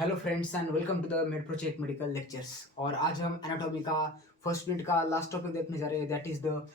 Hello friends and welcome to the Med Project medical lectures. और आज हम anatomy का फर्स्ट यूनिट का लास्ट टॉपिक देखने जा रहे हैं, that is the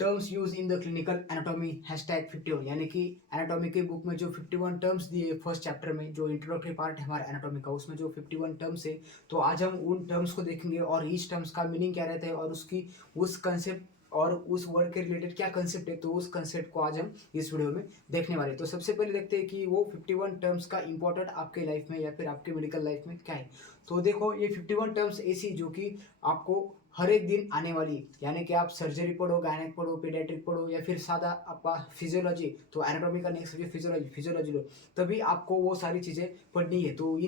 terms use in the clinical anatomy #51। यानी कि एनाटॉमी की बुक में जो 51 टर्म्स दिए फर्स्ट चैप्टर में, जो इंट्रोडक्टरी पार्ट है हमारा एनाटॉमी का, उसमें जो 51 टर्म्स है, तो आज हम उन टर्म्स को देखेंगे और ईच टर्म्स का मीनिंग क्या रहता है और उसकी उस कंसेप्ट और उस वर्ड के रिलेटेड क्या कंसेप्ट है, तो उस कंसेप्ट को आज हम इस वीडियो में देखने वाले हैं। तो सबसे पहले देखते हैं कि वो 51 टर्म्स का इंपॉर्टेंट आपके लाइफ में या फिर आपके मेडिकल लाइफ में क्या है। तो देखो, ये 51 टर्म्स ऐसी जो कि आपको हर एक दिन आने वाली है। यानी कि आप सर्जरी पढ़ो, गायनेक पढ़ो, पीडियाट्रिक पढ़ो या फिर सादा आपका फिजियोलॉजी, तो एनाटॉमी का नेक्स्ट सब्जेक्ट फिजियोलॉजी फिजियोलॉजी लो, तभी आपको वो सारी चीज़ें पढ़नी है। तो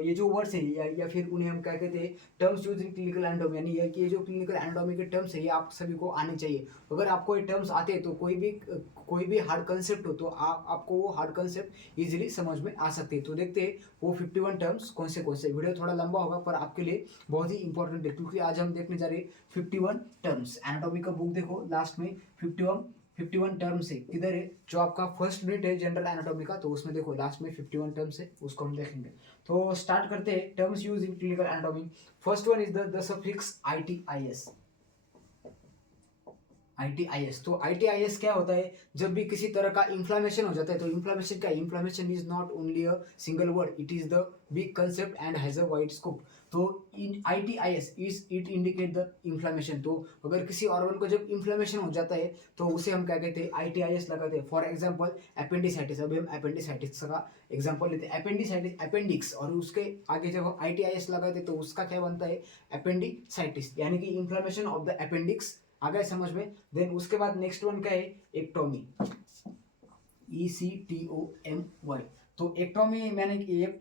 ये जो वर्ड्स है या फिर उन्हें हम क्या कहते हैं, terms use in clinical anatomy, यानी ये जो क्लिनिकल एनाटॉमी के टर्म्स है ये आप सभी को आने चाहिए। अगर आपको ये टर्म्स आते हैं तो कोई भी हार्ड कंसेप्ट हो तो आपको वो हार्ड कंसेप्ट इजीली समझ में आ सकते हैं। तो देखते हैं वो 51 टर्म्स कौन से। वीडियो थोड़ा लंबा होगा पर आपके लिए बहुत ही इंपॉर्टेंट है, क्योंकि आज हम देखने जा रहे हैं 51 टर्म्स। एनाटॉमी का बुक देखो, लास्ट में 51 टर्म्स है। किधर है? जो आपका फर्स्ट यूनिट है जनरल एनाटॉमी का, तो उसमें देखो लास्ट में 51 टर्म्स है, उसको हम देखेंगे। तो स्टार्ट करते हैं। Terms use in clinical anatomy. First one is the suffix ITIS। ITIS, तो ITIS क्या होता है? जब भी किसी तरह का इन्फ्लामेशन हो जाता है, तो इन्फ्लामेशन क्या है? Inflammation is not only a single word, it is the big concept and has a wide scope. तो इन ITIS is it indicate the inflammation. तो अगर किसी ऑर्गन को जब इन्फ्लामेशन हो जाता है तो उसे हम क्या कहते हैं? ITIS लगाते हैं। फॉर एग्जाम्पल अपेंडिसाइटिस, अभी हम अपेंडिसाइटिस का एग्जाम्पल लेते हैं। अपेंडिसाइटिस अपेंडिक्स, और उसके आगे जब हम ITIS लगाते हैं तो उसका क्या बनता है? अपेंडिसाइटिस, यानी कि इन्फ्लामेशन ऑफ द अपेंडिक्स। आ गया समझ में? देन उसके बाद नेक्स्ट वन क्या है? एक्टोमी। ECTOMY। तो एक्टोमी मैंने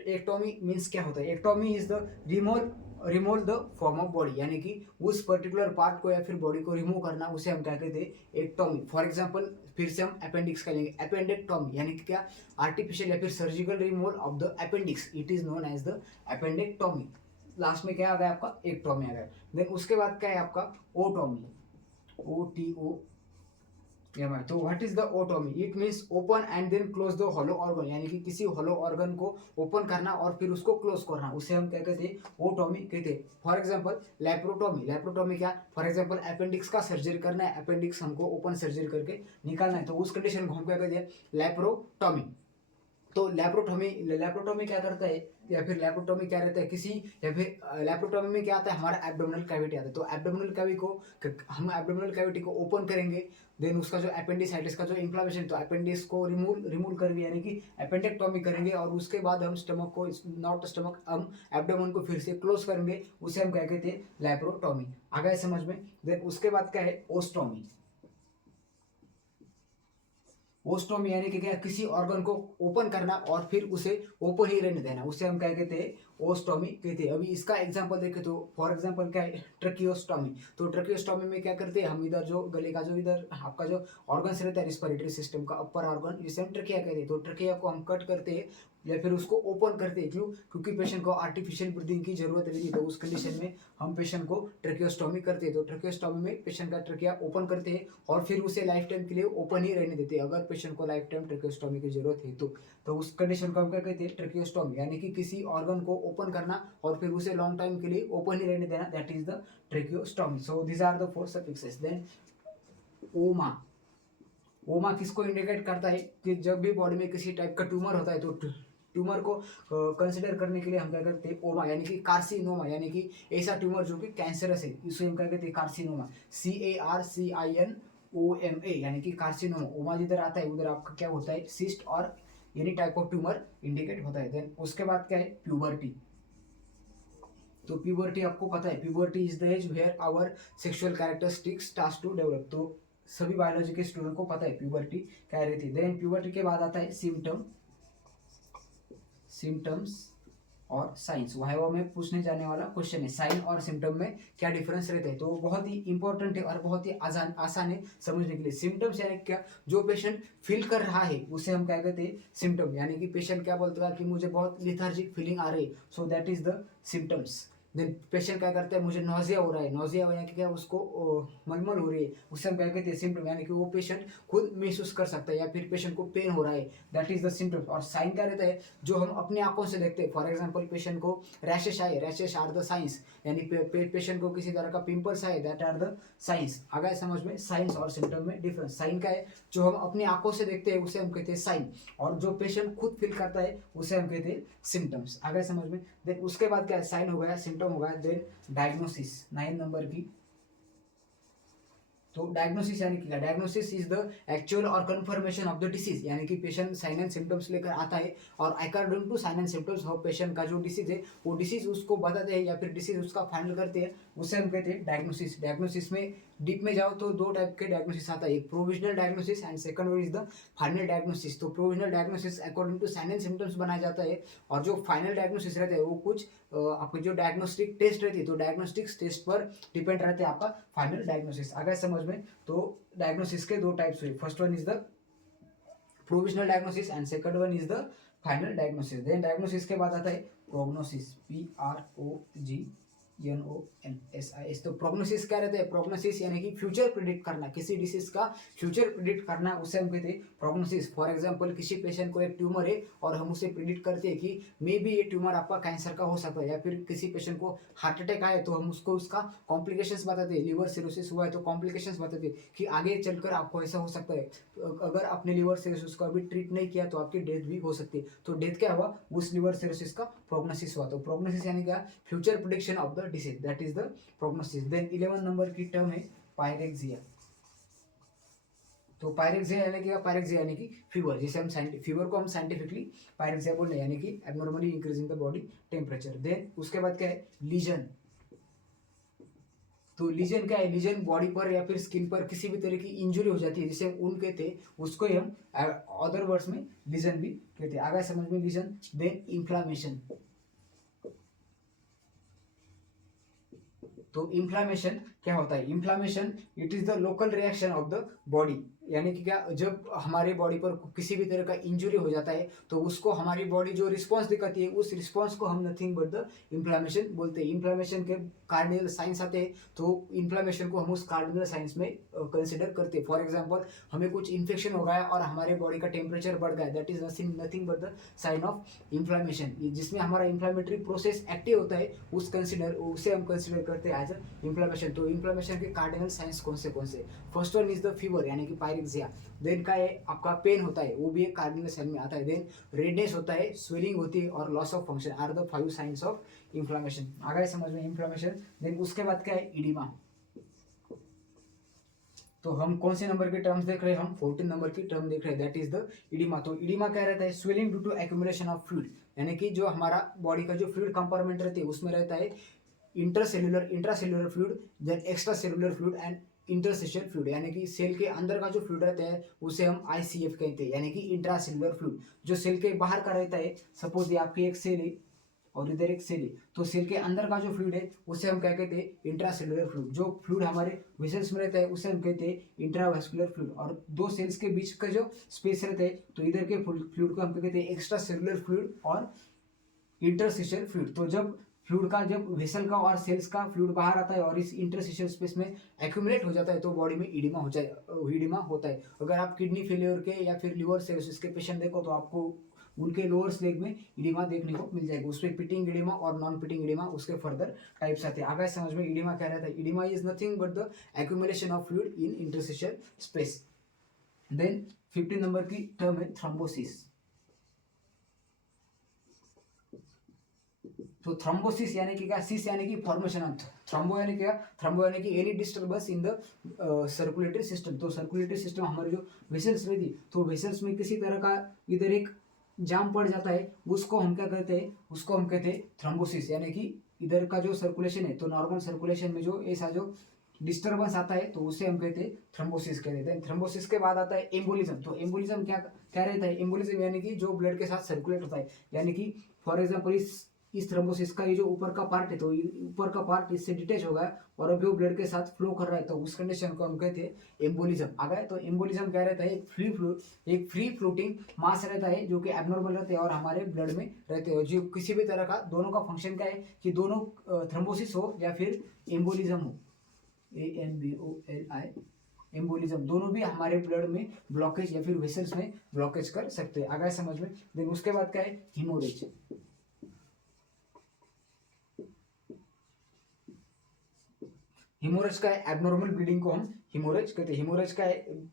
एक्टोमी मीन्स क्या होता है? Ectomy is the remove the form of body, यानी कि उस पर्टिकुलर पार्ट को या फिर बॉडी को रिमूव करना, उसे हम क्या कहते हैं? एक्टोमी। फॉर एग्जाम्पल फिर से हम अपेंडिक्स का लेंगे, अपेंडेक्टोमी, यानी कि क्या? आर्टिफिशियल या फिर surgical removal of the appendix, it is known as the appendectomy. Last में क्या आ गया आपका? एक्टोमी आ गया। देन उसके बाद क्या है आपका? ओटोमी। OTOMI। तो what is the otomy? It means open and then close the hollow organ, यानी कि किसी होलो ऑर्गन को ओपन करना और फिर उसको क्लोज करना, उसे हम क्या कहते हैं? ओटोमी कहते हैं। For example laparotomy. लेप्रोटोमी क्या? फॉर एग्जांपल अपेंडिक्स का सर्जरी करना है, अपेंडिक्स हमको ओपन सर्जरी करके निकालना है, तो उस कंडीशन को हम क्या कहते हैं? लेप्रोटोमी। तो लेप्रोटोमी क्या करता है, या फिर लेप्रोटोमी क्या रहता है किसी, या फिर लेप्रोटोमी में क्या आता है? हमारा एब्डोमिनल कैविटी आता है। तो एब्डोमिनल कैविटी को हम एब्डोमिनल कैविटी को ओपन करेंगे। देन उसका जो अपेंडिसाइटिस का जो इन्फ्लामेशन, तो अपेंडिक्स को रिमूव करेंगे, यानी कि अपेंडेक्टोमी करेंगे। और उसके बाद हम स्टमक को, नॉट स्टमक, हम एब्डोमेन को फिर से क्लोज करेंगे, उसे हम क्या कहते हैं? लेप्रोटोमी। आ गया समझ में? देन उसके बाद क्या है? ओस्टोमी। ओस्टोमी यानी कि क्या? किसी ऑर्गन को ओपन करना और फिर उसे ओपन ही रहने देना, उसे हम क्या कहते हैं? ओस्टोमी कहते हैं। अभी इसका एग्जांपल देखें तो फॉर एग्जांपल क्या है? ट्रकियोस्टोमी। तो ट्रकियोस्टोमी में क्या करते हैं हम? इधर जो गले का जो इधर आपका जो ऑर्गन रहता है रिस्पिरेटरी सिस्टम का अपर ऑर्गन, जिसे हम ट्रकिया कहते हैं, तो ट्रकिया को हम कट करते हैं या फिर उसको ओपन करते हैं। क्यों? क्योंकि पेशेंट को आर्टिफिशियल ब्रीदिंग की जरूरत रहती है, तो उस कंडीशन में हम पेशेंट को ट्रकियोस्टोमी करते हैं। तो ट्रकियोस्टोमी में पेशेंट का ट्रकिया ओपन करते हैं और फिर उसे लाइफ टाइम के लिए ओपन ही रहने देते हैं। अगर पेशेंट को लाइफ टाइम ट्रकियोस्टोमी की जरूरत है तो उस कंडीशन को हम क्या कहते हैं? ट्रकियोस्टोमी, यानी कि किसी ऑर्गन को ओपन करना और फिर उसे लॉन्ग टाइम के लिए ओपन ही रहने देना, that is the tracheostomy. So these are the 4 suffixes. Then oma. Oma किसको इंडिकेट करता है? कि जब भी बॉडी में किसी टाइप का ट्यूमर होता है, तो ट्यूमर को कंसिडर करने के लिए हम क्या करते हैं? ओमा, यानी कि कार्सिनोमा, यानी कि ऐसा ट्यूमर जो कि कैंसरस है, इसे हम क्या कहते हैं? कार्सिनोमा। CARCINOMA, यानी कि कार्सिनोमा। ओमा जिधर आता है उधर आपका क्या होता है? सिस्ट और any type of tumour indicate होता है। देन उसके बाद क्या है? प्यूबर्टी। तो प्यूबर्टी आपको पता है, puberty is the age where our sexual characteristics starts to develop. तो सभी बायोलॉजी के स्टूडेंट को पता है प्यूबर्टी क्या रहती है। देन प्यूबर्टी के बाद आता है सिम्टम्स और साइंस। वाइवा में पूछने जाने वाला क्वेश्चन है, साइन और सिम्टम में क्या डिफरेंस रहता है। तो बहुत ही इंपॉर्टेंट है और बहुत ही आसान है समझने के लिए। सिम्टम्स यानी क्या? जो पेशेंट फील कर रहा है उसे हम क्या कहते हैं? सिम्टम, यानी कि पेशेंट क्या बोलता है कि मुझे बहुत लिथार्जिक फीलिंग आ रही है, so that is the symptoms. Then patient क्या करता है, मुझे नोजिया हो रहा है, नोजिया होने की क्या उसको मलमल हो रही है, उससे हम क्या कहते हैं सिम्टम, यानी कि वो पेशेंट खुद महसूस कर सकता है या फिर पेशेंट को पेन हो रहा है, दैट इज द सिम्टम। और साइन क्या रहता है, जो हम अपनी आंखों से देखते हैं। फॉर एग्जाम्पल पेशेंट को रैशेस आए, रैशेस आर द साइंस, यानी पेशेंट को किसी तरह का पिंपल्स आए, दैट आर द साइंस। आ गया समझ में साइंस और सिम्टम में डिफरेंस। साइन का है जो हम अपनी आंखों से देखते हैं उसे हम कहते हैं साइन, और जो पेशेंट खुद फील करता है उसे हम कहते हैं सिम्टम्स। आ गया समझ में। देन उसके बाद क्या है, साइन हो गया, सिम्टम हो गया, देन डायग्नोसिस 9 नंबर की। तो डायग्नोसिस यानी कि डायग्नोसिस इज द एक्चुअल और कंफर्मेशन ऑफ द डिसीज, यानी कि पेशेंट साइन एंड सिम्टम्स लेकर आता है और according to sign and symptoms हो पेशेंट का जो डिसीज है वो डिसीज उसको बताते हैं या फिर डिसीज उसका फाइनल करते हैं, उसे हम कहते हैं डायग्नोसिस। डायग्नोसिस में डीप में जाओ तो दो टाइप के डायग्नोसिस आता है, एक provisional diagnosis and second one is the final diagnosis. तो provisional diagnosis according to sign and symptoms बनाया जाता है, और जो फाइनल डायग्नोसिस रहता है वो कुछ आपकी जो डायग्नोस्टिक टेस्ट रहती है तो डायग्नोस्टिक टेस्ट पर डिपेंड रहते हैं आपका फाइनल डायग्नोसिस। आ गया समझ में। तो डायग्नोसिस के दो टाइप्स हुए, first one is the provisional diagnosis and second one is the final diagnosis. Then diagnosis के बाद आता है प्रोग्नोसिस, PROGNOSIS। तो प्रोग्नोसिस क्या रहता है, प्रोग्नोसिस यानी कि फ्यूचर प्रिडिक्ट करना, किसी डिसीज का फ्यूचर प्रिडिक्ट करना, उसे हम कहते हैं प्रोग्नोसिस। फॉर एग्जांपल किसी पेशेंट को एक ट्यूमर है और हम उसे प्रिडिक्ट करते हैं कि मे बी ये ट्यूमर आपका कैंसर का हो सकता है, या फिर किसी पेशेंट को हार्ट अटैक आए तो हम उसको उसका कॉम्प्लिकेशंस बताते हैं, लिवर सिरोसिस हुआ है तो कॉम्प्लिकेशंस बताते हैं कि आगे चलकर आपको ऐसा हो सकता है, अगर आपने लिवर सिरोसिस को अभी ट्रीट नहीं किया तो आपकी डेथ भी हो सकती है। तो डेथ क्या हुआ, उस लिवर सिरोसिस का प्रोग्नोसिस हुआ। तो प्रोग्नोसिस यानी क्या, future prediction of the disease, that is the prognosis. Then 11 number की टर्म है पायरेक्सिया। तो पायरेक्सिया यानी कि पायरेक्सिया यानी कि फीवर, जिसे हम फीवर को हम साइंटिफिकली पायरेक्सिया बोल रहे हैं, यानी कि abnormally increasing the body temperature. Then उसके बाद क्या है, लीजन। तो लीजन क्या है, लीजन बॉडी पर या फिर स्किन पर किसी भी तरह की इंजुरी हो जाती है, जिसे ऊन कहते हैं, उसको ही हम अदर वर्ड्स में लीजन भी कहते हैं। आगे समझ में लीजन। Then inflammation. तो इन्फ्लामेशन क्या होता है, inflammation it is the local reaction of the body, यानी कि क्या, जब हमारे बॉडी पर किसी भी तरह का इंजुरी हो जाता है तो उसको हमारी बॉडी जो रिस्पॉन्स दिखाती है उस रिस्पॉन्स को हम नथिंग बट द इन्फ्लामेशन बोलते हैं। इन्फ्लामेशन के कार्डिनल साइंस आते हैं तो इन्फ्लामेशन को हम उस कार्डिनल साइंस में कंसिडर करते हैं। फॉर एग्जाम्पल हमें कुछ इन्फेक्शन हो गया और हमारे बॉडी का टेम्परेचर बढ़ गया, that is nothing but the sign of inflammation. जिसमें हमारा इन्फ्लामेटरी प्रोसेस एक्टिव होता है उसे हम कंसिडर करते हैं एज अ इन्फ्लामेशन। तो इन्फ्लामेशन के कार्डिनल साइंस कौन से first one is the fever यानी कि पायरेक्सिया। देन का है आपका पेन होता है, वो भी एक कार्डिनल साइन में आता है। देन रेडनेस होता है, स्वेलिंग होती है और loss of function are the 5 signs of inflammation. आ गए समझ में इन्फ्लामेशन। देन उसके बाद क्या है, इडिमा। तो हम कौन से नंबर के टर्म्स देख रहे हैं, हम 14 नंबर की टर्म देख रहे हैं, दैट इज द इडिमा। तो इडिमा क्या रहता है, swelling due to accumulation of fluid, यानी कि जो हमारा बॉडी का जो फ्लूइड कंपार्टमेंट रहती है उसमें रहता है intracellular fluid, then extra cellular fluid and interstitial fluid, यानी कि सेल के अंदर का जो फ्लूइड रहता है उसे हम ICF कहते हैं, यानी कि इंट्रासेल्युलर फ्लूइड। जो सेल के बाहर का रहता है, सपोज ये आपकी एक सेल है और इधर एक सेल है, तो सेल के अंदर का जो फ्लूइड है उसे हम क्या कहते हैं, इंट्रासेल्युलर फ्लूइड। जो फ्लूइड हमारे वेसल्स में रहता है उसे हम कहते हैं इंट्रावास्कुलर फ्लूइड। और दो सेल्स के बीच का जो स्पेस रहता है तो इधर के फ्लूइड को हम क्या कहते हैं, एक्स्ट्रा सेल्युलर फ्लूइड और इंटरस्टिशियल फ्लूइड। तो जब वेसल का और सेल्स का फ्लूइड बाहर आता है और इस इंटरस्टिशियल स्पेस में एक्यूमुलेट हो जाता है तो बॉडी में इडिमा होता है। अगर आप किडनी फेलियर के या फिर लिवर सिरोसिस के पेशेंट देखो तो आपको उनके लोअर लेग में इडिमा देखने को मिल जाएगा। उसमें पिटिंग इडिमा और नॉन पिटिंग इडिमा उसके फर्दर टाइप्स आते हैं। आगे समझ में इडिमा क्या रहता है, oedema is nothing but the accumulation of fluid in interstitial space. Then 15 number की टर्म है थ्रोम्बोसिस। तो थ्रोम्बोसिस यानी कि क्या, सिस यानी कि फॉर्मेशन ऑफ थ्रोम्बो यानी क्या, थ्रोम्बो यानी कि any disturbance in the circulatory system. तो सर्कुलेटरी सिस्टम हमारी जो वेसल्स रहती तो वेसल्स में किसी तरह का इधर एक जाम पड़ जाता है, उसको हम क्या कहते हैं, उसको हम कहते हैं थ्रोम्बोसिस। यानी कि इधर का जो सर्कुलेशन है तो नॉर्मल सर्कुलेशन में जो ऐसा जो डिस्टर्बेंस आता है तो उसे हम कहते हैं थ्रोम्बोसिस कहते हैं। थ्रोम्बोसिस के बाद आता है एम्बोलिज्म। तो एम्बोलिज्म क्या क्या रहता है, एम्बोलिज्म यानी कि जो ब्लड के साथ सर्कुलेट होता है, यानी कि फॉर एग्जाम्पल इस इस थ्रोम्बोसिस का ये जो ऊपर का पार्ट है, तो ऊपर का पार्ट इससे डिटेच हो गया और अभी वो ब्लड के साथ फ्लो कर रहा है, तो उस कंडीशन को हम कहते हैं एम्बोलिज्म। आ गए। तो एम्बोलिज्म क्या रहता है, एक फ्री फ्लोटिंग मास रहता है जो कि एबनॉर्मल रहते हैं और हमारे ब्लड में रहते हैं। जो किसी भी तरह का दोनों का फंक्शन क्या है कि दोनों थ्रोम्बोसिस हो या फिर एम्बोलिज्म हो, AMBOLI, एम्बोलिज्म, दोनों भी हमारे ब्लड में ब्लॉकेज या फिर वेसल्स में ब्लॉकेज कर सकते हैं। आ गया समझ में। देन उसके बाद क्या है, हीमोरेज। हिमोरेज का एबनॉर्मल ब्लीडिंग को हम हिमोरेज कहते हैं। हिमोरेज का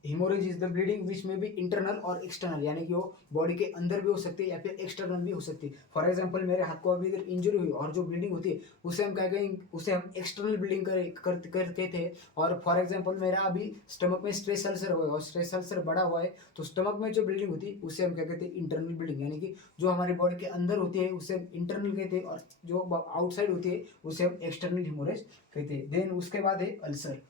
हिमोरेज इज द ब्लीडिंग विच में भी इंटरनल और एक्सटर्नल, यानी कि वो बॉडी के अंदर भी हो सकती है या फिर एक्सटर्नल भी हो सकती है। फॉर एग्जांपल मेरे हाथ को अभी इधर इंजरी हुई और जो ब्लीडिंग होती है उसे हम क्या कहेंगे, उसे हम एक्सटर्नल ब्लीडिंग कहते थे। और फॉर एग्जाम्पल मेरा अभी स्टमक में स्ट्रेस अल्सर हुआ है और स्ट्रेस अल्सर बड़ा हुआ है, तो स्टमक में जो ब्लीडिंग होती है उसे हम क्या कहते हैं, इंटरनल ब्लीडिंग, यानी कि जो हमारी बॉडी के अंदर होती है उसे हम इंटरनल कहते हैं और जो आउटसाइड होती है उसे हम एक्सटर्नल हिमोरेज कहते हैं। देन उसके बाद है अल्सर।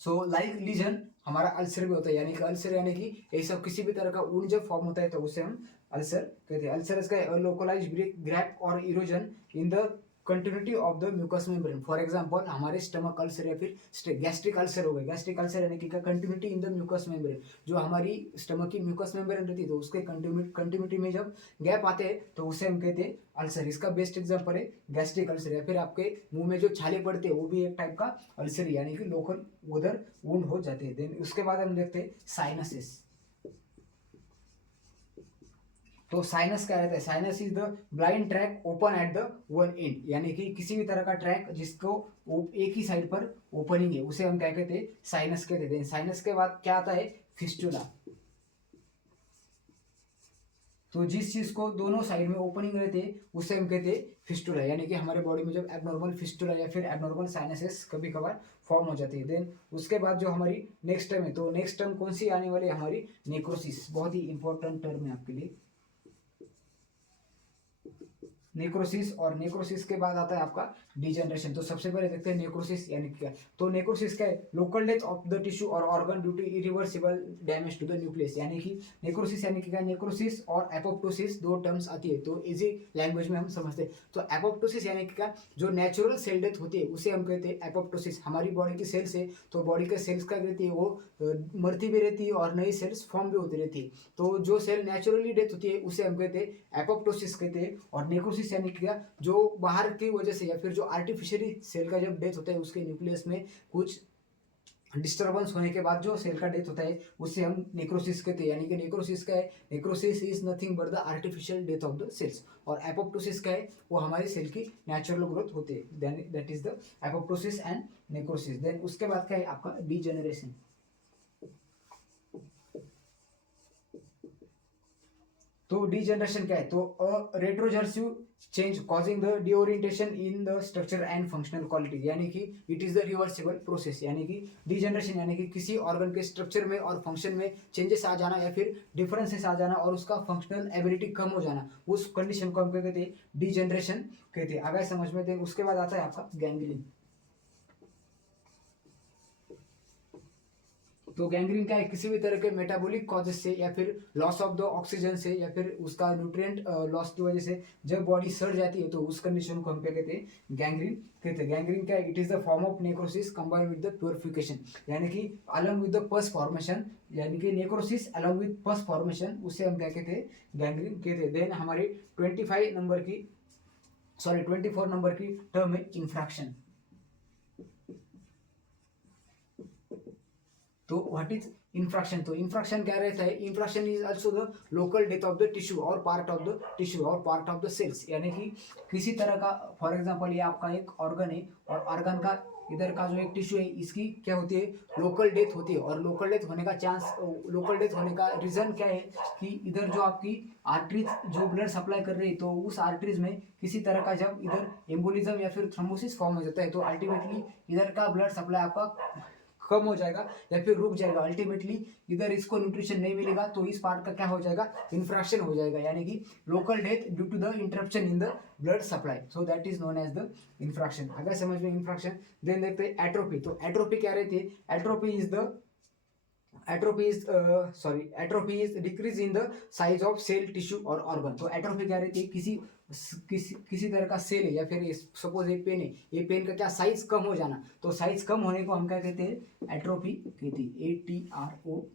सो लाइक लीजन हमारा अल्सर भी होता है, यानी कि अल्सर यानी कि ऐसा किसी भी तरह का वुंड जब फॉर्म होता है तो उसे हम अल्सर कहते हैं। अल्सर इसका लोकलाइज्ड ग्रैप और erosion in the continuity of the mucous membrane. For example हमारे स्टमक अल्सर या फिर गैस्ट्रिक अल्सर हो गए। गैस्ट्रिक अल्सर यानी कि continuity in the mucous membrane, जो हमारी स्टमक की म्यूकस मेम्ब्रेन रहती है तो उसके कंटिन्यूटी में जब गैप आते हैं तो उसे हम कहते हैं अल्सर। इसका बेस्ट एग्जांपल है गैस्ट्रिक अल्सर, या फिर आपके मुंह में जो छाले पड़ते हैं वो भी एक टाइप का अल्सर, यानी कि लोकल उधर वुंड हो जाते हैं। देन उसके बाद हम देखते हैं साइनसिस। तो साइनस क्या रहता है, sinus is the blind track open at the one and, यानी कि किसी भी तरह का ट्रैक जिसको एक ही साइड पर ओपनिंग है उसे हम क्या कहते हैं, साइनस कहते हैं। साइनस के बाद क्या आता है, फिस्टुला। तो जिस चीज को दोनों साइड में ओपनिंग रहते हैं उसे हम कहते हैं फिस्टुला, यानी कि हमारे बॉडी में जब एबनॉर्मल फिस्टुला या फिर एबनॉर्मल साइनसेस कभी कभार फॉर्म हो जाती है। देन उसके बाद जो हमारी नेक्स्ट टर्म है, तो नेक्स्ट टर्म कौन सी आने वाली है, हमारी नेक्रोसिस। बहुत ही इंपॉर्टेंट टर्म है आपके लिए नेक्रोसिस। और नेक्रोसिस के बाद आता है आपका डिजेनरेशन। तो सबसे पहले देखते हैं नेक्रोसिस यानी क्या। तो नेक्रोसिस क्या है, local death of the tissue और organ due to irreversible damage to the nucleus, यानी कि नेक्रोसिस यानी कि क्या, नेक्रोसिस और एपोप्टोसिस दो टर्म्स आती है तो इजी लैंग्वेज में हम समझते हैं। तो एपोप्टोसिस यानी कि क्या, जो नेचुरल सेल डेथ होती है उसे हम कहते हैं एपोप्टोसिस। हमारी बॉडी की सेल्स है तो बॉडी के सेल्स क्या रहती है, वो मरती भी रहती है और नई सेल्स फॉर्म भी होती रहती है। तो जो सेल नेचुरली डेथ होती है उसे हम कहते हैं एपोप्टोसिस कहते हैं। और नेक्रोसिस यानी कि क्या, जो बाहर की वजह से या फिर जो आर्टिफिशियली सेल का जब डेथ होता है उसके न्यूक्लियस में कुछ डिस्टर्बेंस होने के बाद जो सेल का डेथ होता है उसे हम नेक्रोसिस कहते हैं। यानी कि नेक्रोसिस का है, necrosis is nothing but the artificial death of the cells. और एपोप्टोसिस का है, वो हमारी सेल की नेचुरल ग्रोथ होती है। That is the apoptosis and necrosis. Then उसके बाद क्या है आपका डीजेनरेशन। तो डीजनरेशन क्या है, तो retrogressive change causing the disorientation in the structure and functional quality, यानी कि it is the reversible process. यानी कि डीजनरेशन यानी कि किसी ऑर्गन के स्ट्रक्चर में और फंक्शन में चेंजेस आ जाना या फिर डिफरेंसेस आ जाना और उसका फंक्शनल एबिलिटी कम हो जाना, उस कंडीशन को हम क्या कहते हैं, डीजनरेशन कहते हैं। आगे समझ में। उसके बाद आता है आपका गैंग्रीन। तो गैंग्रीन क्या है, किसी भी तरह के मेटाबॉलिक कॉजेस से या फिर लॉस ऑफ द ऑक्सीजन से या फिर उसका न्यूट्रिएंट लॉस की वजह से जब बॉडी सड़ जाती है तो उस कंडीशन को हम क्या कहते हैं, गैंग्रीन कहते हैं। गैंग्रीन क्या है, it is the form of necrosis combined with the purification, यानी कि along with the pus formation, यानी कि necrosis along with pus formation, उसे हम क्या कहते हैं, गैंग्रीन कहते हैं। देन हमारी 24 नंबर की टर्म है इंफ्रैक्शन। तो व्हाट इज इंफ्रैक्शन, तो इंफ्रैक्शन क्या रहता है, infraction is also the local death of the tissue और पार्ट ऑफ द टिश्यू और पार्ट ऑफ द सेल्स, यानी कि किसी तरह का, फॉर एग्जांपल ये आपका एक ऑर्गन है और ऑर्गन का इधर का जो एक टिश्यू है इसकी क्या होती है, लोकल डेथ होती है। और लोकल डेथ होने का चांस, लोकल डेथ होने का रीजन क्या है कि इधर जो आपकी आर्टरीज जो ब्लड सप्लाई कर रही है तो उस आर्टरीज में किसी तरह का जब इधर एम्बोलिज्म या फिर थ्रोम्बोसिस फॉर्म हो जाता है तो अल्टीमेटली इधर का ब्लड सप्लाई आपका कम हो जाएगा या फिर रुक जाएगा। अल्टीमेटली इधर इसको न्यूट्रिशन नहीं मिलेगा तो इस पार्ट का क्या हो जाएगा, इंफ्रैक्शन हो जाएगा, यानी कि local death due to the interruption in the blood supply. So that is known as the infraction. अगर समझ में इंफ्रैक्शन। देन देखते हैं एट्रोपी। तो एट्रोपी क्या रहती है, atrophy is the atrophy is decrease in the size of cell, tissue और ऑर्गन। तो एट्रोफी क्या रहती है, किसी तरह का सेल है या फिर सपोज एक पेन है, ये पेन का क्या साइज कम हो जाना, तो साइज कम होने को हम क्या कहते हैं, एट्रोफी कहते हैं, ATROPHY।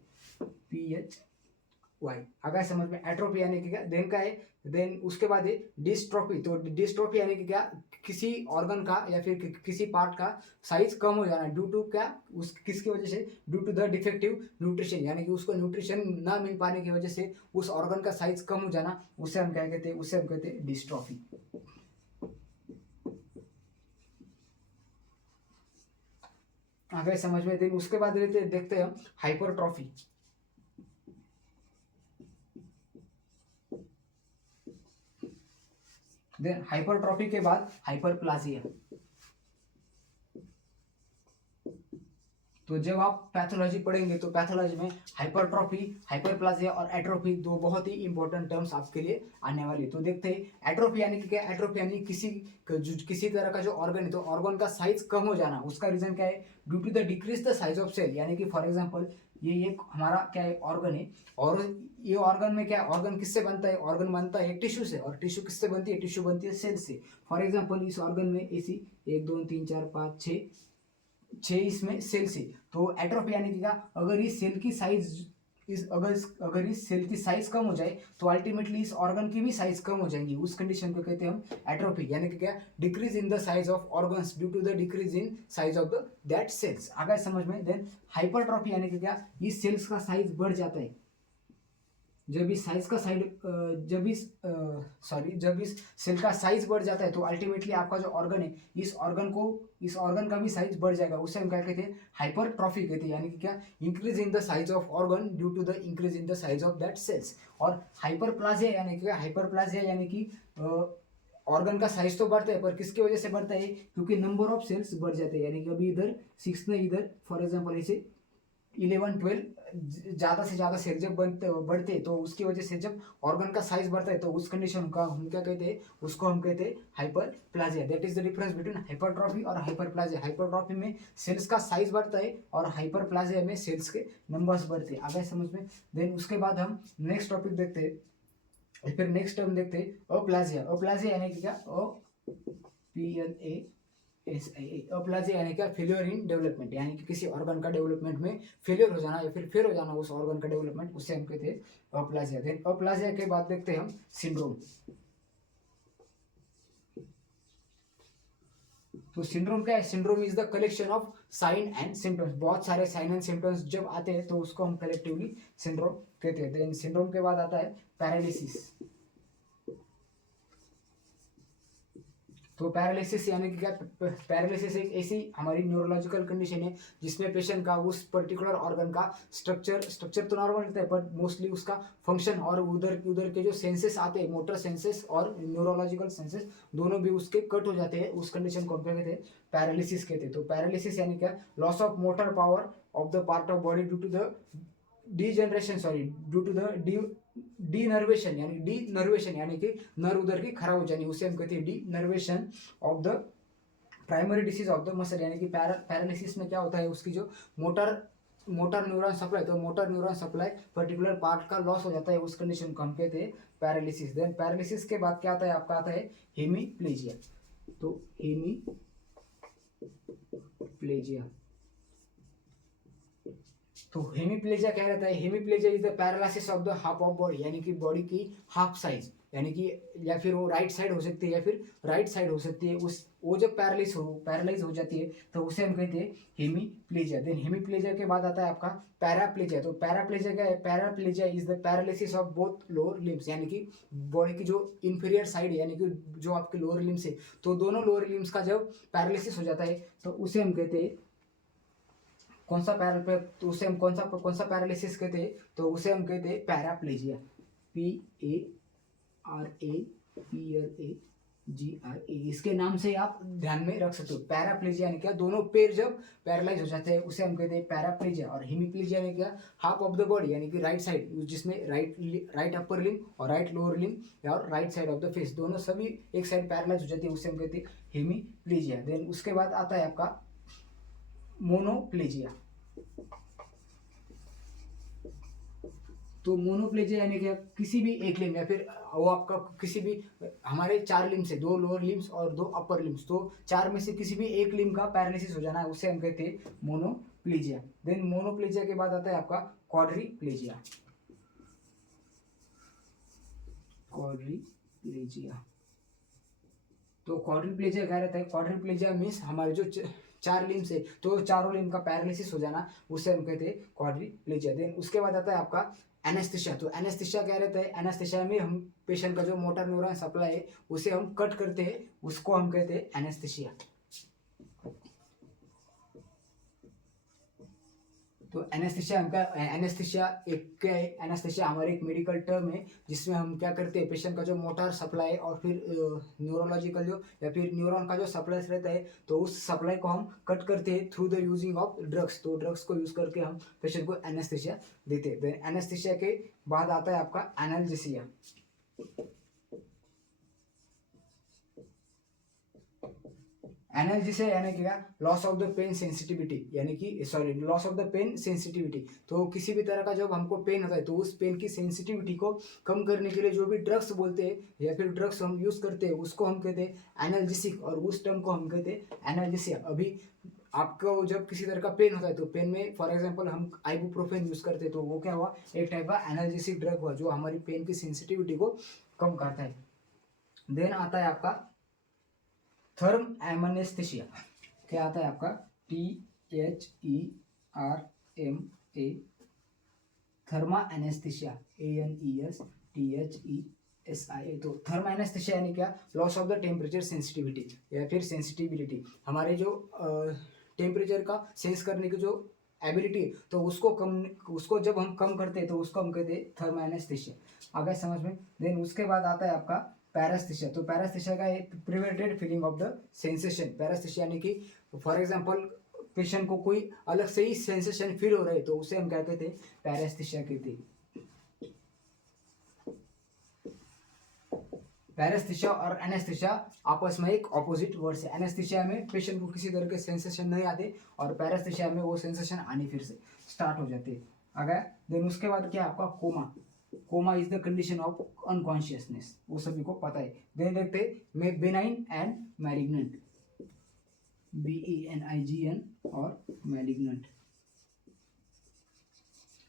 अगर समझ में, एट्रोफी यानी कि क्या, देन का है, देन उसके बाद है डिस्ट्रोफी। तो डिस्ट्रोफी यानी कि क्या, किसी ऑर्गन का या फिर किसी पार्ट का साइज कम हो जाना ड्यू टू क्या, उस किसकी वजह से, due to the defective nutrition, यानी कि उसको न्यूट्रिशन ना मिल पाने की वजह से उस ऑर्गन का साइज कम हो जाना, उसे हम क्या कहते हैं, उसे हम कहते हैं डिस्ट्रोफी। आगे समझ में, देन उसके बाद देखते हैं हम हाइपरट्रॉफी। देन हाइपरट्रॉफी के बाद हाइपरप्लासिया। तो जब आप पैथोलॉजी पढ़ेंगे तो पैथोलॉजी में हाइपरट्रॉफी, हाइपरप्लासिया और एट्रोफी दो बहुत ही इंपॉर्टेंट टर्म्स आपके लिए आने वाली है। तो देखते हैं एट्रोफी यानी कि क्या, एट्रोफी यानी किसी तरह का जो ऑर्गन है, तो ऑर्गन का साइज कम हो जाना, उसका रीजन क्या है, due to the decrease the size of cell. यानी कि फॉर एग्जांपल ये एक हमारा क्या है, ऑर्गन है, और ये ऑर्गन में क्या, ऑर्गन किससे बनता है, ऑर्गन बनता है टिश्यू से, और टिश्यू किससे बनती है, टिश्यू बनती है सेल से। फॉर एग्जाम्पल इस ऑर्गन में ऐसी 1 2 3 4 5 6 इसमें सेल से। तो एट्रोफी यानी कि क्या, अगर इस सेल की साइज अगर इस सेल की साइज कम हो जाए तो अल्टीमेटली इस ऑर्गन की भी साइज कम हो जाएंगी, उस कंडीशन को कहते हैं हम एट्रोफी। यानी कि क्या, decrease in the size of organs due to the decrease in size of the that cells. अगर समझ में, देन हाइपरट्रॉफी यानी कि क्या, इस सेल्स का साइज बढ़ जाता है, जब इस साइज का जब इस सेल का साइज बढ़ जाता है तो अल्टीमेटली आपका जो ऑर्गन है, इस ऑर्गन का भी साइज बढ़ जाएगा, उसे हम क्या कहते हैं, हाइपरट्रॉफी कहते हैं। यानी कि क्या, increase in the size of organ due to the increase in the size of that cells. और हाइपरप्लासिया यानी कि, हाइपरप्लासिया यानी कि ऑर्गन का साइज तो बढ़ता है, पर किसकी वजह से बढ़ता है, क्योंकि नंबर ऑफ सेल्स बढ़ जाते हैं। यानी कि अभी इधर 6 में, इधर फॉर एग्जाम्पल इसे 11 12 ज़्यादा से ज़्यादा सेल जब बढ़ते तो उसकी वजह से जब ऑर्गन का साइज बढ़ता है तो उस कंडीशन का हम क्या कहते हैं, उसको हम कहते हैं hyperplasia. That is the difference between hypertrophy और हाइपरप्लासिया। हाइपरट्रॉफी में सेल्स का साइज बढ़ता है और हाइपरप्लासिया में सेल्स के नंबर्स बढ़ते हैं। आगे समझ में, देन उसके बाद हम नेक्स्ट टॉपिक देखते हैं, फिर नेक्स्ट टर्म देखते हैं अप्लासिया। अप्लासिया यानी कि क्या, अप्लासिया यानी क्या, फेलियर इन डेवलपमेंट, यानी कि किसी ऑर्गन का डेवलपमेंट में फेलियर हो जाना या फिर फेल हो जाना उस ऑर्गन का डेवलपमेंट, उससे हम कहते हैं अप्लासिया। देन अप्लासिया के बाद देखते हैं हम सिंड्रोम। तो सिंड्रोम क्या है, syndrome is the collection of sine and symptoms. बहुत सारे साइन एंड सिम्टम्स जब आते हैं तो उसको हम कलेक्टिवली सिंड्रोम कहते हैं। देन सिंड्रोम के बाद आता है पैरालिसिस। तो पैरालिसिस यानी कि क्या, पैरालिसिस एक ऐसी हमारी न्यूरोलॉजिकल कंडीशन है जिसमें पेशेंट का उस पर्टिकुलर ऑर्गन का स्ट्रक्चर तो नॉर्मल रहता है, पर मोस्टली उसका फंक्शन और उधर के जो सेंसेस आते हैं, मोटर सेंसेस और न्यूरोलॉजिकल सेंसेस, दोनों भी उसके कट हो जाते हैं। उस कंडीशन को हम कहते हैं पैरालिसिस कहते हैं। तो पैरालिसिस यानी क्या, loss of motor power of the part of body due to the due to the denervation, यानी कि नर्व उधर की खराब हो जानी, उसे हम कहते हैं denervation of the primary disease of the muscle. यानी कि पैरालिसिस में क्या होता है, उसकी जो मोटर न्यूरॉन सप्लाई, तो motor neuron supply particular part का लॉस हो जाता है, उस कंडीशन को हम कहते हैं पैरालिसिस। देन पैरालिसिस के बाद क्या आता है, आपका आता है हेमीप्लेजिया। तो हेमीप्लेजिया, तो हेमीप्लेजिया क्या रहता है, hemiplegia is the paralysis of the half of body, यानी कि बॉडी की हाफ साइज, यानी कि या फिर वो राइट साइड हो सकती है या फिर राइट साइड हो सकती है, उस वो जब पैरालाइज हो जाती है तो उसे हम कहते हैं हेमीप्लेजिया। देन हेमीप्लेजिया के बाद आता है आपका पैराप्लेजिया। तो पैराप्लेजिया क्या है, paraplegia is the paralysis of both lower limbs, यानी कि बॉडी की जो इंफीरियर साइड है, यानी कि जो आपके लोअर लिम्स है, तो दोनों लोअर लिम्स का जब पैरालिसिस हो जाता है तो उसे हम कहते हैं कौन सा तो उसे हम कौन सा पैरालिसिस कहते हैं, तो उसे हम कहते हैं पैराप्लेजिया। PARAPLAGRA, इसके नाम से आप ध्यान में रख सकते हो। पैराप्लेजिया यानी क्या, दोनों पैर जब पैरालाइज हो जाते हैं उसे हम कहते हैं पैराप्लेजिया। और हेमीप्लेजिया में क्या, हाफ ऑफ द बॉडी, यानी कि राइट साइड, जिसमें राइट अपर लिम और राइट लोअर लिम और right side of the face, दोनों सभी एक साइड पैरालाइज हो जाती है, उसे हम कहते हैं हेमीप्लेजिया। देन उसके बाद आता है आपका मोनोप्लेजिया। तो मोनोप्लेजिया यानी कि किसी भी एक लिम्ब या फिर वो आपका किसी भी, हमारे 4 लिम्स है, 2 लोअर लिम्स और 2 अपर लिम्स, तो 4 में से किसी भी एक लिम्ब का पैरालिसिस हो जाना है, उसे हम कहते हैं मोनोप्लेजिया। देन मोनोप्लेजिया के बाद आता है आपका क्वाड्रीप्लेजिया। क्वाड्रीप्लेजिया, तो क्वाड्रीप्लेजिया क्या रहता है? क्वाड्रीप्लेजिया मीन्स हमारे जो 4 लिम्स है, तो चारों लिम्ब का पैरालिसिस हो जाना, उसे हम कहते हैं क्वाड्रीप्लेजिया। देन उसके बाद आता है आपका एनेस्थीसिया। तो एनेस्थीसिया क्या रहता है? एनेस्थीसिया में हम पेशेंट का जो मोटर न्यूरॉन सप्लाई है उसे हम कट करते हैं, उसको हम कहते हैं एनेस्थीसिया। तो एनेस्थीसिया एक क्या है? एनेस्थीसिया हमारे एक मेडिकल टर्म है जिसमें हम क्या करते हैं, पेशेंट का जो मोटर सप्लाई और फिर न्यूरोलॉजिकल जो या फिर न्यूरॉन का जो सप्लाई रहता है, तो उस सप्लाई को हम कट करते हैं through the using of drugs. तो ड्रग्स को यूज करके हम पेशेंट को एनेस्थीसिया देते हैं। देन एनेस्थीसिया के बाद आता है आपका एनाल्जेसिया। एनाल्जेसिया यानी क्या? Loss of the pain sensitivity, यानी कि sorry loss of the pain sensitivity. तो किसी भी तरह का जब हमको पेन होता है तो उस पेन की सेंसिटिविटी को कम करने के लिए जो भी ड्रग्स बोलते हैं या फिर ड्रग्स हम यूज करते हैं उसको हम कहते हैं एनाल्जेसिक, और उस टर्म को हम कहते हैं एनाल्जेसिया। अभी आपको जब किसी तरह का पेन होता है तो पेन में फॉर एग्जांपल हम आइबुप्रोफेन यूज करते हैं, तो वो क्या हुआ? एक टाइप का एनाल्जेसिक ड्रग हुआ जो हमारी पेन की सेंसिटिविटी को कम करता है। देन आता है आपका थर्म एमनेस्थीसिया। क्या आता है आपका? THERMA, therma anaesthesia, ANESTHESIA। तो थर्म एनेस्थीसिया यानी क्या? Loss of the temperature sensitivity या फिर सेंसिटिविटी, हमारे जो टेम्परेचर का सेंस करने की जो एबिलिटी, तो उसको जब हम कम करते हैं तो उसको हम कहते हैं थर्म एनेस्थीसिया। आ गया समझ में? देन उसके बाद आता है आपका पैरास्थीसिया। तो पैरास्थीसिया का एक prevented feeling of the sensation. Paraesthesia यानी कि फॉर एग्जांपल पेशेंट को कोई अलग से ही सेंसेशन फील हो रहा है तो उसे हम क्या कहते हैं? पैरास्थीसिया कहते हैं। पैरास्थीसिया और एनेस्थीसिया आपस में एक ऑपोजिट वर्ड्स है। एनेस्थीसिया में पेशेंट को किसी तरह के सेंसेशन नहीं आते और पैरास्थीसिया में वो सेंसेशन आने फिर से स्टार्ट हो जाते हैं। अगर देन उसके बाद क्या आपका coma. Coma is the condition of unconsciousness, वो सभी को पता है। देन देखते में बेनाइन एंड मैलिग्नेंट, BENIGN और मैलिग्नेंट।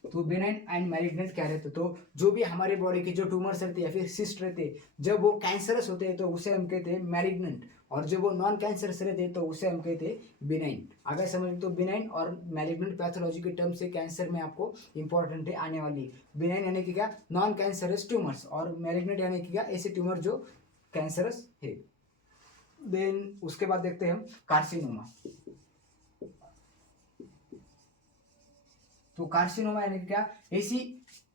तो बेनाइन एंड मैलिग्नेंट क्या रहते हैं? तो जो भी हमारे बॉडी के जो ट्यूमर्स रहते हैं या फिर सिस्ट रहते हैं, जब वो कैंसरस होते हैं तो उसे हम कहते हैं मैलिग्नेंट, और जब वो नॉन कैंसरस रहते हैं तो उसे हम कहते हैं बेनाइन। अगर समझ तो बेनाइन और मैलिग्नेंट पैथोलॉजी के टर्म से कैंसर में आपको इंपॉर्टेंट है आने वाली। बेनाइन यानी कि क्या? नॉन कैंसरस ट्यूमर्स, और मैलिग्नेंट यानी कि क्या? ऐसे ट्यूमर जो कैंसरस है। देन उसके बाद देखते हैं हम कार्सिनोमा। तो कार्सिनोमा यानी क्या? ऐसी,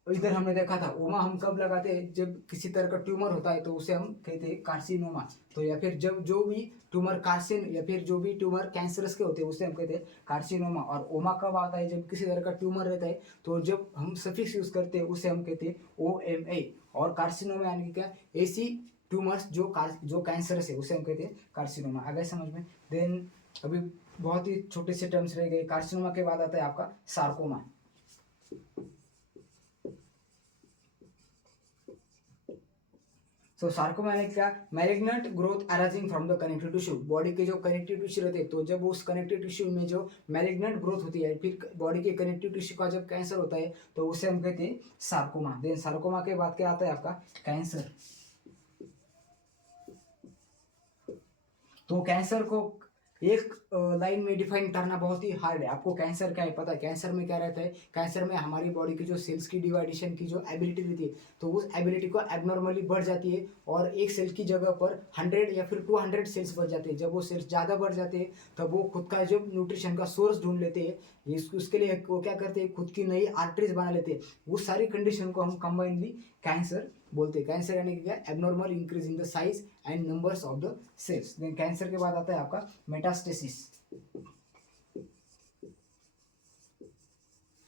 इधर हमने देखा था ओमा हम कब लगाते हैं? जब किसी तरह का ट्यूमर होता है तो उसे हम कहते हैं कार्सिनोमा। तो या फिर जब जो भी ट्यूमर कार्सिन या फिर जो भी ट्यूमर कैंसरस के होते हैं उसे हम कहते हैं कार्सिनोमा। और ओमा कब आता है? जब किसी तरह का ट्यूमर रहता है, तो जब हम सफिक्स यूज करते हैं उसे हम कहते हैं OMA। और कार्सिनोमा यानी कि क्या? ऐसी ट्यूमर्स जो कैंसरस है उसे हम कहते हैं कार्सिनोमा। आ गए समझ में? देन अभी बहुत ही छोटे से टर्म्स रह गए। कार्सिनोमा के बाद आता है आपका सार्कोमा। तो सार्कोमा यानी क्या? Malignant growth arising from the connective tissue. Body के जो कनेक्टिव टिश्यू रहते हैं, तो जब उस कनेक्टिव टिश्यू में जो मैलिग्नेंट ग्रोथ होती है, फिर बॉडी के कनेक्टिव टिश्यू का जब कैंसर होता है तो उसे हम कहते हैं सार्कोमा। देन सार्कोमा के बाद क्या आता है आपका? कैंसर। तो कैंसर को एक लाइन में डिफाइन करना बहुत ही हार्ड है। आपको कैंसर क्या है पता है? कैंसर में क्या रहता है? कैंसर में हमारी बॉडी की जो सेल्स की डिवाइडेशन की जो एबिलिटी रहती है, तो उस एबिलिटी को एबनॉर्मली बढ़ जाती है, और एक सेल की जगह पर 100 या फिर 200 सेल्स बढ़ जाते हैं। जब वो सेल्स ज़्यादा बढ़ जाते हैं तब वो खुद का जो न्यूट्रिशन का सोर्स ढूंढ लेते हैं। उसके लिए वो क्या करते हैं? खुद की नई आर्टरीज बना लेते हैं। उस सारी कंडीशन को हम कंबाइनली कैंसर बोलते हैं। कैंसर यानी कि क्या? Abnormal increase in the size and numbers of the cells. Then cancer के बाद आता है आपका मेटास्टेसिस।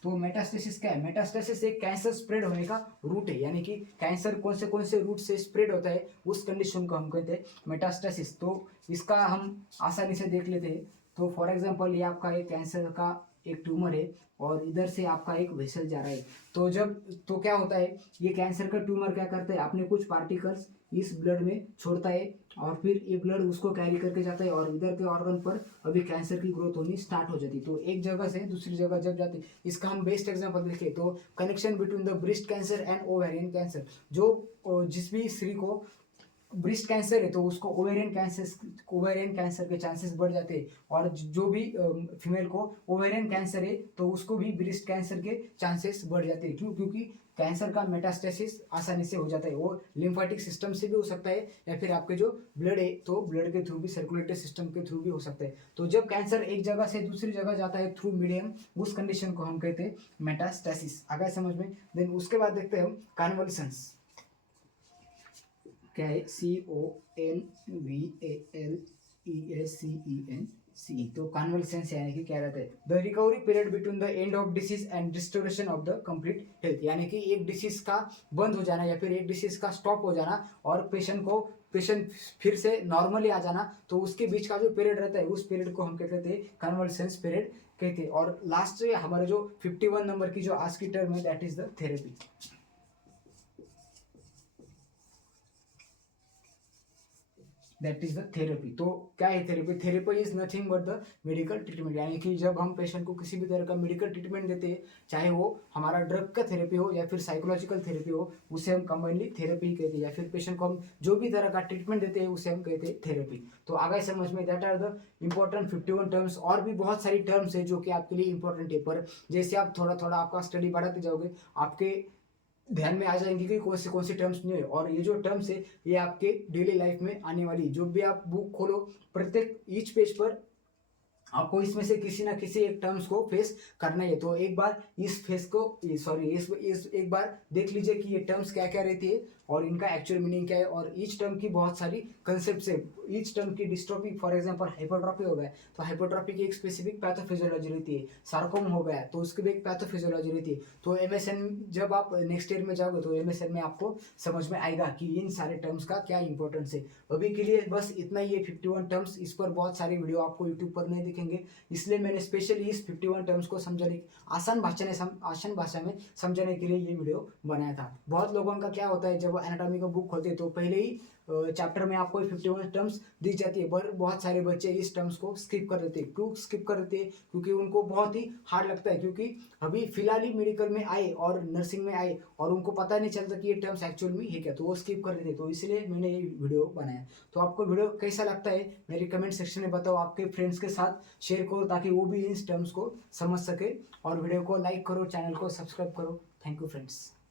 तो मेटास्टेसिस क्या है? मेटास्टेसिस एक कैंसर स्प्रेड होने का रूट है, यानी कि कैंसर कौन से रूट से स्प्रेड होता है उस कंडीशन को हम कहते हैं मेटास्टेसिस। तो इसका हम आसानी से देख लेते हैं। तो फॉर एग्जांपल ये आपका एक कैंसर का एक ट्यूमर है और इधर से आपका एक वेसल जा रहा है। तो क्या होता है, ये कैंसर का ट्यूमर क्या करता है, अपने कुछ पार्टिकल्स इस ब्लड में छोड़ता है और फिर ये ब्लड उसको कैरी करके जाता है और इधर के ऑर्गन पर अभी कैंसर की ग्रोथ होनी स्टार्ट हो जाती है। तो एक जगह से दूसरी जगह जब जाते हैं, इसका हम बेस्ट एग्जांपल देखें तो connection between the breast cancer and ovarian cancer. जिस भी स्त्री को ब्रेस्ट कैंसर है तो उसको ओवेरियन कैंसर के चांसेस बढ़ जाते हैं, और जो भी फीमेल को ओवेरियन कैंसर है तो उसको भी ब्रेस्ट कैंसर के चांसेस बढ़ जाते हैं। क्योंकि कैंसर का मेटास्टेसिस आसानी से हो जाता है, वो लिम्फेटिक सिस्टम से भी हो सकता है या फिर आपके जो ब्लड है तो ब्लड के थ्रू भी, सर्कुलेटरी सिस्टम के थ्रू भी हो सकता है। तो जब कैंसर एक जगह से दूसरी जगह जाता है थ्रू मीडियम, उस कंडीशन को हम कहते हैं मेटास्टेसिस। आ गया समझ में। देन उसके बाद देखते हैं हम कन्वल्सन्स। क्या है, CONVALESCENCE। तो कन्वल्सेंस यानी कि क्या रहता है, the recovery period between the end of disease and restoration of the complete health. यानी कि एक डिसीज का बंद हो जाना या फिर एक डिसीज का स्टॉप हो जाना और पेशेंट फिर से नॉर्मली आ जाना, तो उसके बीच का जो पीरियड रहता है उस पीरियड को हम क्या कहते हैं, कन्वल्सेंस पीरियड कहते हैं। और लास्ट हमारे जो 51 नंबर की जो आज की टर्म है that is the therapy. That is the therapy. तो क्या है therapy? Therapy is nothing but the medical treatment. यानी कि जब हम पेशेंट को किसी भी तरह का मेडिकल ट्रीटमेंट देते हैं, चाहे वो हमारा ड्रग का थेरेपी हो या फिर साइकोलॉजिकल थेरेपी हो, उसे हम कंबाइनली थेरेपी ही कहते हैं। या फिर पेशेंट को हम जो भी तरह का ट्रीटमेंट देते हैं उसे हम कहते हैं थेरेपी। तो आगे समझ में, that are the important 51 terms. और भी बहुत सारी टर्म्स है जो कि आपके लिए इंपॉर्टेंट है, पर जैसे आप थोड़ा थोड़ा आपका स्टडी बढ़ाते जाओगे आपके ध्यान में आ जाएंगे कि कौन सी टर्म्स नहीं है। और ये जो टर्म्स है ये आपके डेली लाइफ में आने वाली, जो भी आप बुक खोलो प्रत्येक ईच पेज पर आपको इसमें से किसी ना किसी एक टर्म्स को फेस करना है। तो एक बार इस फेस को सॉरी इस एक बार देख लीजिए कि ये टर्म्स क्या क्या रहती है और इनका एक्चुअल मीनिंग क्या है। और ईच टर्म की बहुत सारी कंसेप्ट है। ईच टर्म की डिस्ट्रोफी, फॉर एग्जांपल हाइपरट्रॉफी हो गया तो हाइपरट्रॉफी की एक स्पेसिफिक पैथोफिजियोलॉजी रहती है। सार्कोम हो गया तो उसकी भी एक पैथोफिजियोलॉजी रहती है। तो एमएसएन जब आप नेक्स्ट ईयर में जाओगे तो एमएसएन में आपको समझ में आएगा कि इन सारे टर्म्स का क्या इंपॉर्टेंस है। अभी के लिए बस इतना ही है 51 टर्म्स। इस पर बहुत सारी वीडियो आपको यूट्यूब पर नहीं दिखेंगे, इसलिए मैंने स्पेशली इस 51 टर्म्स को समझाने, आसान भाषा में समझाने के लिए ये वीडियो बनाया था। बहुत लोगों का क्या होता है, जब एनाटॉमी का बुक खोलते हैं तो पहले ही चैप्टर में आपको 51 टर्म्स दिख जाती है, पर बहुत सारे बच्चे इस टर्म्स को स्किप कर देते हैं। क्यों स्किप कर देते हैं? क्योंकि उनको बहुत ही हार्ड लगता है, क्योंकि अभी फिलहाल ही मेडिकल में आए और नर्सिंग में आए और उनको पता नहीं चलता कि ये टर्म्स एक्चुअल में है क्या, तो वो स्किप कर देते हैं। तो इसलिए मैंने ये वीडियो बनाया। तो आपको वीडियो कैसा लगता है मेरे कमेंट सेक्शन में बताओ, आपके फ्रेंड्स के साथ शेयर करो ताकि वो भी इन टर्म्स को समझ सके। और वीडियो को लाइक करो, चैनल को सब्सक्राइब करो। Thank you friends.